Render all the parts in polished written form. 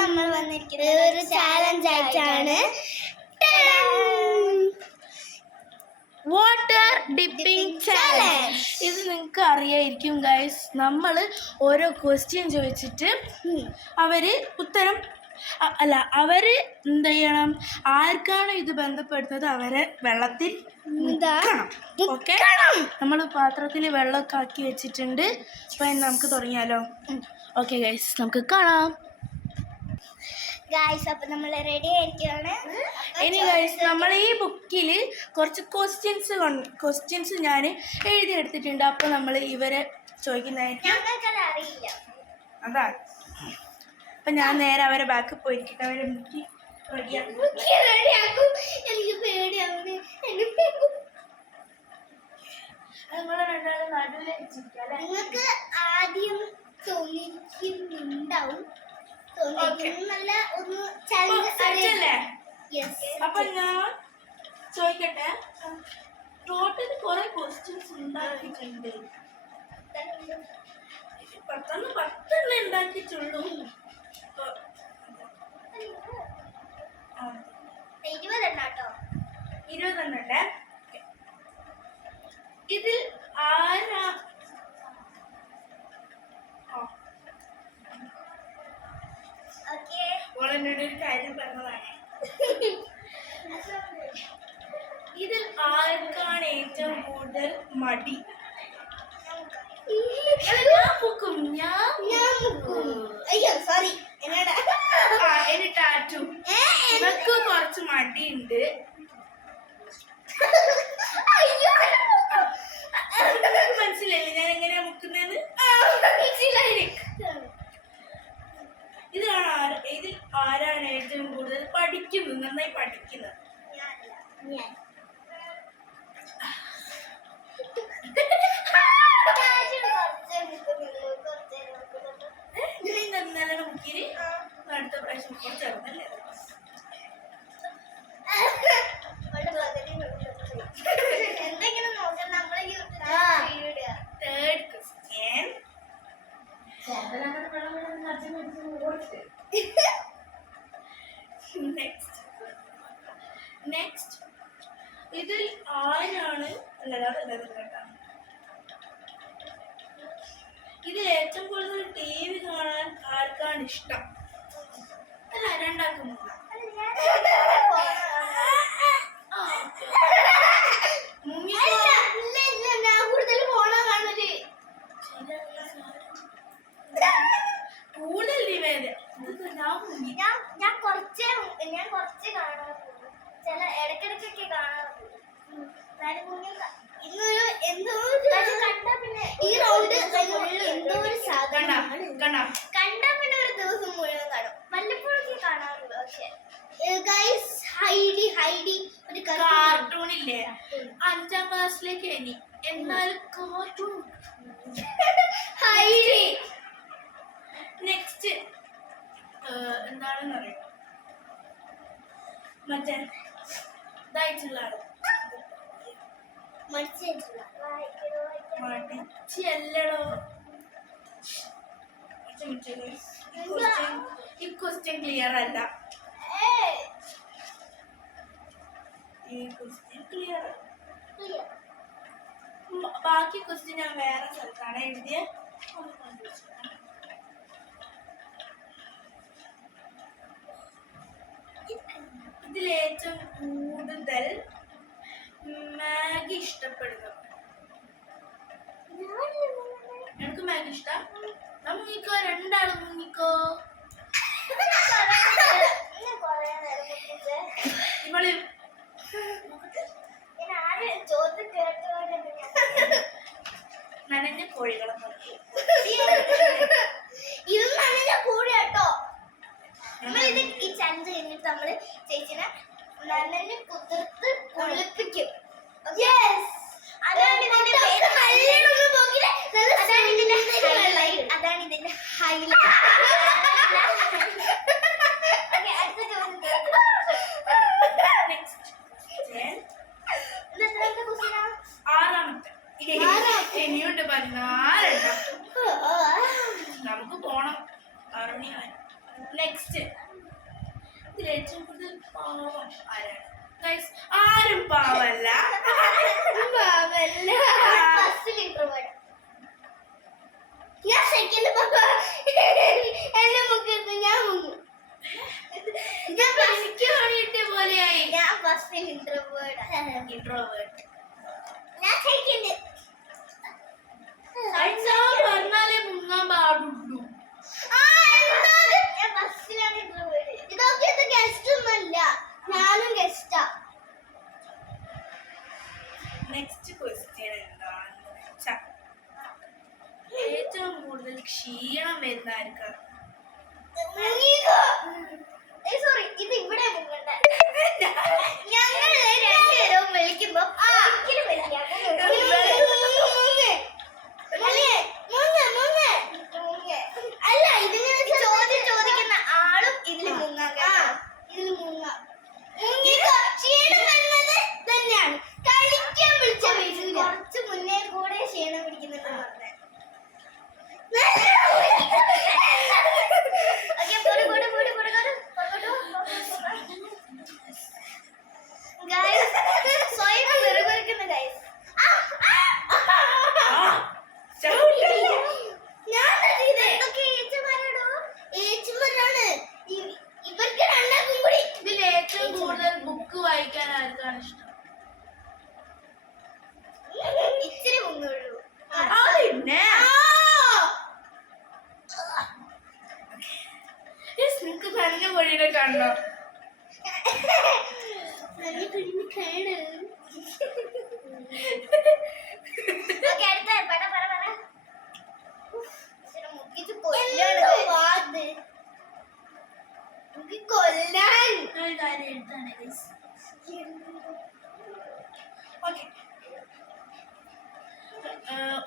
നമ്മൾ വന്നിരിക്കുന്നത് ഒരു ചാലഞ്ച് ആയിട്ടാണ്. Water dipping challenge. ഇത് നിങ്ങൾക്ക് അറിയായിരിക്കും ഗൈസ്. നമ്മൾ ഓരോ ക്വസ്റ്റ്യൻ ചോദിച്ചിട്ട് ഉത്തരം അവര് എന്ത് ചെയ്യണം, ആർക്കാണ് ഇത് ബന്ധപ്പെടുന്നത് അവരെ വെള്ളത്തിൽ ഓക്കെ. നമ്മൾ പാത്രത്തിൽ വെള്ളമൊക്കെ ആക്കി വെച്ചിട്ടുണ്ട്. അപ്പം നമുക്ക് തുടങ്ങിയാലോ? ഓക്കെ ഗൈസ്, നമുക്ക് കാണാം. ഗൈസ് അപ്പം നമ്മൾ റെഡി ആയിരിക്കുകയാണ്. ഇനി ഗൈസ് നമ്മൾ ഈ ബുക്കിൽ കുറച്ച് ക്വസ്റ്റ്യൻസ് ഞാൻ എഴുതിയെടുത്തിട്ടുണ്ട്. അപ്പോൾ നമ്മൾ ഇവരെ ചോദിക്കുന്നതായിരിക്കും. അറിയില്ല അതാണ്. അപ്പം ഞാൻ നേരെ അവരെ ബാക്കിൽ പോയിരിക്കട്ടെ. അവരെ ബുക്കി റെഡിയാക്കും. എനിക്ക് പേടിയാവുന്നു. നിങ്ങളെ രണ്ടാളും നടുവിൽ വെച്ചിരിക്കാം. നിങ്ങൾക്ക് ആദ്യം തോന്നിക്കുന്നുണ്ടാവും. നല്ല ഒന്ന് ചലഞ്ചല്ലേ? അപ്പൊ ഞാൻ ചോദിക്കട്ടെ, ടോട്ടൽ കുറെ ക്വസ്റ്റ്യൻസ് ഉണ്ടാക്കിയിട്ടുണ്ട്. 10 ഉണ്ടാക്കിയിട്ടുള്ളൂ. 20 എണ്ണല്ലേ? ഇതിൽ ആരാ എന്നോട് ഒരു കാര്യം പറഞ്ഞതാണ്. ഇതിൽ ആർക്കാണ് ഏറ്റവും കൂടുതൽ മടി? എനിക്ക് ടാറ്റു. ഇവർക്ക് കുറച്ച് മടിയുണ്ട്. മനസ്സിലായില്ലേ ഞാൻ എങ്ങനെയാ മുക്കുന്നത്? ഇതിൽ ആരാണ് ഏറ്റവും കൂടുതൽ പഠിക്കുന്നത്, നന്നായി പഠിക്കുന്നത്? നല്ലോണം മുക്കിന് അടുത്ത പ്രാവശ്യം കുറച്ചല്ലേ? Third question. നെക്സ്റ്റ് ഇതിൽ ആരാണ് ഇതിൽ ഏറ്റവും കൂടുതൽ TV കാണാൻ ആർക്കാണ് ഇഷ്ടം? അല്ല, രണ്ടാക്കും ഞാൻ കുറച്ച് കാണാറുള്ളൂ. ചില ഇടയ്ക്കിടയ്ക്കൊക്കെ കാണാറുള്ളൂ. ഈ റൗണ്ട് എന്തോ ഒരു സാധനമാണ്. കണ്ടാ പിന്നെ ഒരു ദിവസം മുഴുവൻ കാണും. വല്ലപ്പോഴൊക്കെ കാണാറുള്ളൂ. പക്ഷെ ഹൈഡി ഒരു കാർട്ടൂൺ ഇല്ലേ? 5ാം ക്ലാസ്സിലേക്ക് ഇനി എന്നാൽ കാർട്ടൂൺ ഹൈഡി. നെക്സ്റ്റ് എന്താണെന്ന് അറിയാം? മറ്റേ ഇതായിട്ടുള്ള ആള് മടിച്ചല്ലടോ. ഈ ക്വസ്റ്റ്യൻ ക്ലിയർ അല്ല. ബാക്കി ക്വസ്റ്റ്യൻ ഞാൻ വേറെ സ്ഥലത്താണ് എഴുതിയ. ഇതിലേറ്റവും കൂടുതൽ മാഗി ഇഷ്ടപ്പെടുന്നത്? എനിക്ക് മാഗി ഇഷ്ടം. മുങ്ങിക്കോ, രണ്ടാളും മുങ്ങിക്കോ. ഇവള് നനഞ്ഞ കോഴികളെ ഇത് നനഞ്ഞ കോഴി കേട്ടോ. ഈ ചലഞ്ച് കഴിഞ്ഞിട്ട് നമ്മള് ചേച്ചിനെ നനഞ്ഞ് കുതിർത്ത് കുളിപ്പിക്കും. അതാണ് ഇതിന്റെ ഹൈലൈറ്റ്. ആറാമത്തെ ഇനിയുണ്ട് 14. നമുക്ക് പോണം. 6 മണിയായി. നെക്സ്റ്റ് ഇതിൽ ഏറ്റവും കൂടുതൽ പാവം ആരാണ്? Guys, ആരും പാവല്ല. ഞാൻ സെക്കൻഡ് പപ്പ എന്നെ മുഖത്ത് ഞാൻ മുങ്ങും. ഞാൻ എനിക്ക് വേണ്ടിയിട്ട് പോലെയായി. ഞാൻ ഫസ്റ്റ് ഇൻട്രോവേർഡ്. ഞാൻ സെക്കൻഡ്. പറഞ്ഞാലേ മുങ്ങാൻ പാടുള്ളൂ. ഞാൻ ഫസ്റ്റിലാണ് ഇൻട്രോവേർഡ്. ഇതൊക്കെ ഇത് ഗസ്റ്റ് ഒന്നല്ല, ഞാനും ഗസ്റ്റാ. നെക്സ്റ്റ് ക്വസ്റ്റ്യൻ എന്താണെന്ന് വെച്ചാൽ ഏറ്റവും കൂടുതൽ ക്ഷീണം വരുന്ന ആർക്കാണ്? സോറി, ഇത് ഇവിടെ മുങ്ങണ്ട. ഞങ്ങൾ രണ്ടുപേരും വിളിക്കുമ്പോ അല്ല, ഇതിങ്ങനെ ചോദിക്കുന്ന ആളും ഇതിൽ മുങ്ങാൻ ഇതിൽ മുങ്ങാം. ക്ഷീണം വരുന്നത് തന്നെയാണ്. കഴിക്കാൻ വിളിച്ച കുറച്ച് മുന്നേ കൂടെ ക്ഷീണം പിടിക്കുന്നുണ്ട് പറഞ്ഞത്. ഇതിൽ ഏറ്റവും കൂടുതൽ ബുക്ക് വായിക്കാൻ ആർക്കാണ് ഇഷ്ടം? ഇച്ചിരി മുങ്ങുള്ളൂ. പിന്നെ നിങ്ങക്ക് നല്ല പൊടിയുടെ കണ്ടോ?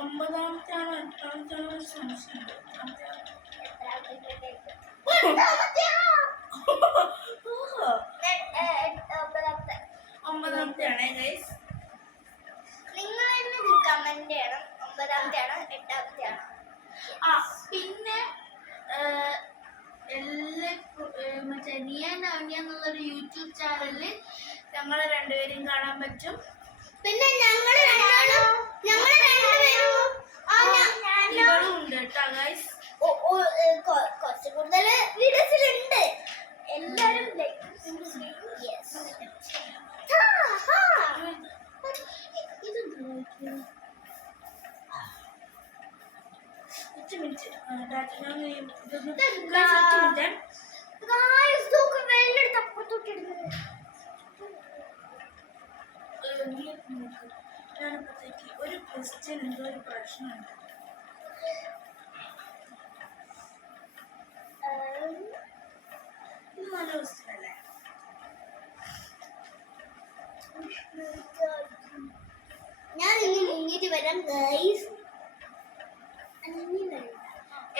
ഒമ്പതാമത്തെ ആണോ എട്ടാമത്തെ ആണോ സംശയമുണ്ട്. ഒമ്പതാമത്തെ ആണേ ഗൈസ്. നിങ്ങൾ കമന്റ് ചെയ്യണം ഒമ്പതാമത്തെ ആണോ എട്ടാമത്തെ ആണോ. പിന്നെ മറ്റേ നിയാൻ അവനിയ എന്നുള്ളൊരു യൂട്യൂബ് ചാനലിൽ ഞങ്ങളെ രണ്ടുപേരും കാണാൻ പറ്റും. പിന്നെ ഞങ്ങൾ രണ്ടുപേരും ഇവളും ഉണ്ട് കേട്ടോ ഗൈസ്. കുറച്ച് കൂടുതൽ വീഡിയോസിലുണ്ട്. എല്ലാരും ഒരു ക്വസ്റ്റ്യൻ എന്തോ ഒരു പ്രശ്നമുണ്ട്. ഇത് നല്ല ക്വസ്റ്റ്യൻ അല്ലേ? ഞാൻ ഇനി മുങ്ങിട്ട് വരാം ഗൈസ്.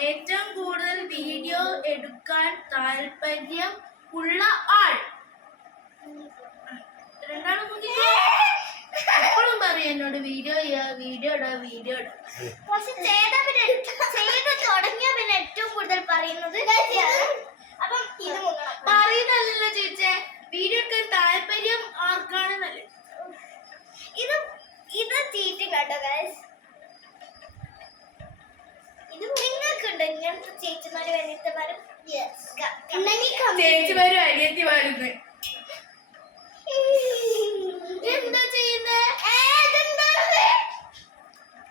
ഏറ്റവും കൂടുതൽ വീഡിയോ എടുക്കാൻ താല്പര്യം ഉള്ള ആൾ? രണ്ടാളും എപ്പോഴും പറയും എന്നോട് വീഡിയോ വീഡിയോ ഇടാ. പക്ഷെ ചെയ്ത് തുടങ്ങിയ പിന്നെ ഏറ്റവും കൂടുതൽ പറയുന്നത് അപ്പം ഇത് പറയുന്നല്ലോ ചോദിച്ചേ. വീഡിയോ എടുക്കാൻ താല്പര്യം ആർക്കാണ് നല്ലത്? ഇത് ചീറ്റിംഗ് കേട്ടോ ഗൈസ്. ഇത് നിങ്ങൾക്കുണ്ട് ഇങ്ങനത്തെ ചേച്ചിമാരും അനിയത്തിമാരും? ചേച്ചിമാരും അനിയത്തിമാരും എന്താ ചെയ്യുന്നേ?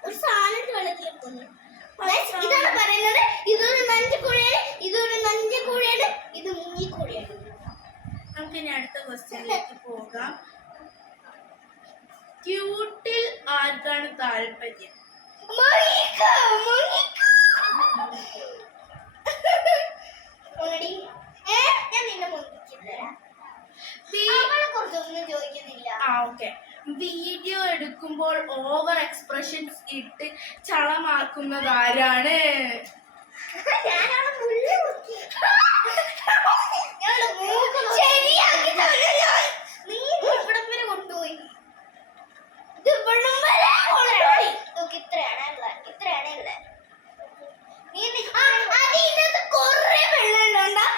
ഒരു സാധനം വെള്ളത്തിലെടുക്കുന്നു. ഇതാണ് പറയുന്നത്. ഇതൊരു നഞ്ചുകുഴിയാണ്, ഇതൊരു നഞ്ചുകുഴിയാണ്, ഇത് മുങ്ങിക്കുഴിയാണ്. നമുക്ക് ഇനി അടുത്ത ക്വസ്റ്റ്യനിലേക്ക് പോകാം. ക്യൂട്ടിൽ ആർക്കാണ് താല്പര്യം? ഞാൻ നിന്നെ മുങ്ങിക്കില്ല. കുറച്ചൊന്നും ചോദിക്കുന്നില്ല. വീഡിയോ എടുക്കുമ്പോൾ ഓവർ എക്സ്പ്രഷൻസ് ഇട്ട് ചളമാക്കുന്നത് ആരാണ്? കൊണ്ടുപോയി ഇത്രയാണ്. കൊറേ വെള്ളം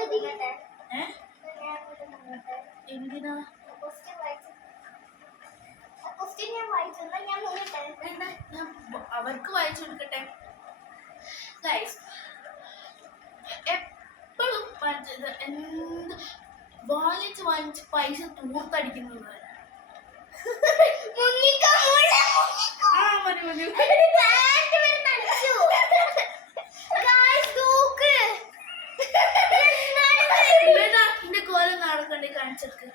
ഏ? എന്തിനാ? വേണ്ട, ഞാൻ അവർക്ക് വായിച്ചു കൊടുക്കട്ടെ. ഗൈസ്, എപ്പോഴും എന്ത് വാങ്ങിച്ച് പൈസ തൂർത്തടിക്കുന്നത്. ആ മതി മതി. എന്റെ കോലം നടക്കണ്ടേ കാണിച്ചെടുക്ക്.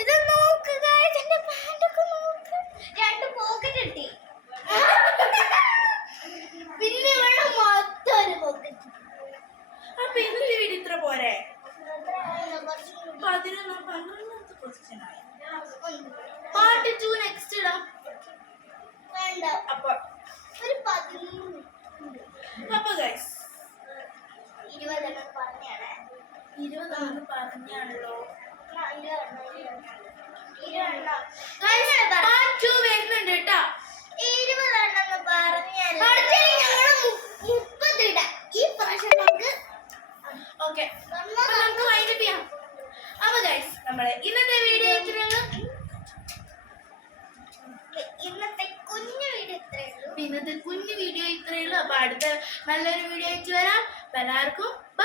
ഇത് നോക്ക് guys, എന്റെ പാന്റൊക്കെ നോക്ക്. 2 പോക്കറ്റ് കിട്ടി. പിന്നെ ഇവിടെ മൊത്തം ഒരു പോക്കറ്റ്. അപ്പൊ ഇന്നത്തെ വീഡിയോ ഇത്ര പോരെ? 11-12 ക്വസ്റ്റ്യൻ ആയി. പാർട്ട് 2 നെക്സ്റ്റ് ഇടാം. വേണ്ട, അപ്പൊ ഒരു 13. അപ്പൊ ഗൈസ് 20 എണ്ണം പറഞ്ഞാണ്. 20 പറഞ്ഞാണല്ലോ. 20 എണ്ണം ഗൈസ് പാർട്ട് 2 വരുന്നുണ്ട് കേട്ടോ. 20 എണ്ണം പറഞ്ഞാണ്. ഞങ്ങൾ 30 ഇടാം. ഈ പ്രാവശ്യം നമുക്ക് ഓക്കെ, നമുക്ക് വൈൻഡപ്പ് ചെയ്യാം. അപ്പൊ ഗൈസ് നമ്മളെ ഇന്നത്തെ വീഡിയോ ഇത്രയുള്ളൂ. ഇന്നത്തെ കുഞ്ഞു വീഡിയോ ഇത്രയേ ഉള്ളൂ. ഇന്നത്തെ കുഞ്ഞു വീഡിയോ ഇത്രയേ ഉള്ളൂ. അപ്പൊ അടുത്ത നല്ലൊരു വീഡിയോ ആയിട്ട് വരാം. എല്ലാവർക്കും bye.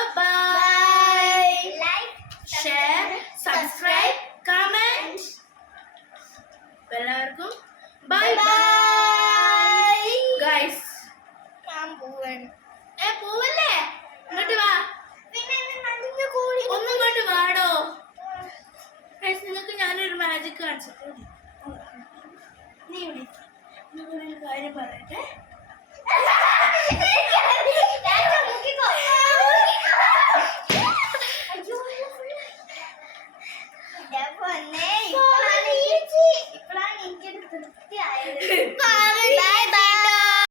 Like, share, subscribe, comment. എല്ലാവർക്കും ബൈ ബൈ ഗൈസ്. ഞാൻ പോവാണ്. പോവല്ലേ? ഇങ്ങോട്ട് വാ. പിന്നെ നന്ദിന്റെ കൂടി ഒന്നും ഇങ്ങോട്ട് വാടോ. ഗൈസ്, നിങ്ങൾക്ക് ഞാനൊരു മാജിക് കാണിച്ചിട്ട് നീ വിളിക്കും. നിങ്ങളൊരു കാര്യം പറയട്ടെ.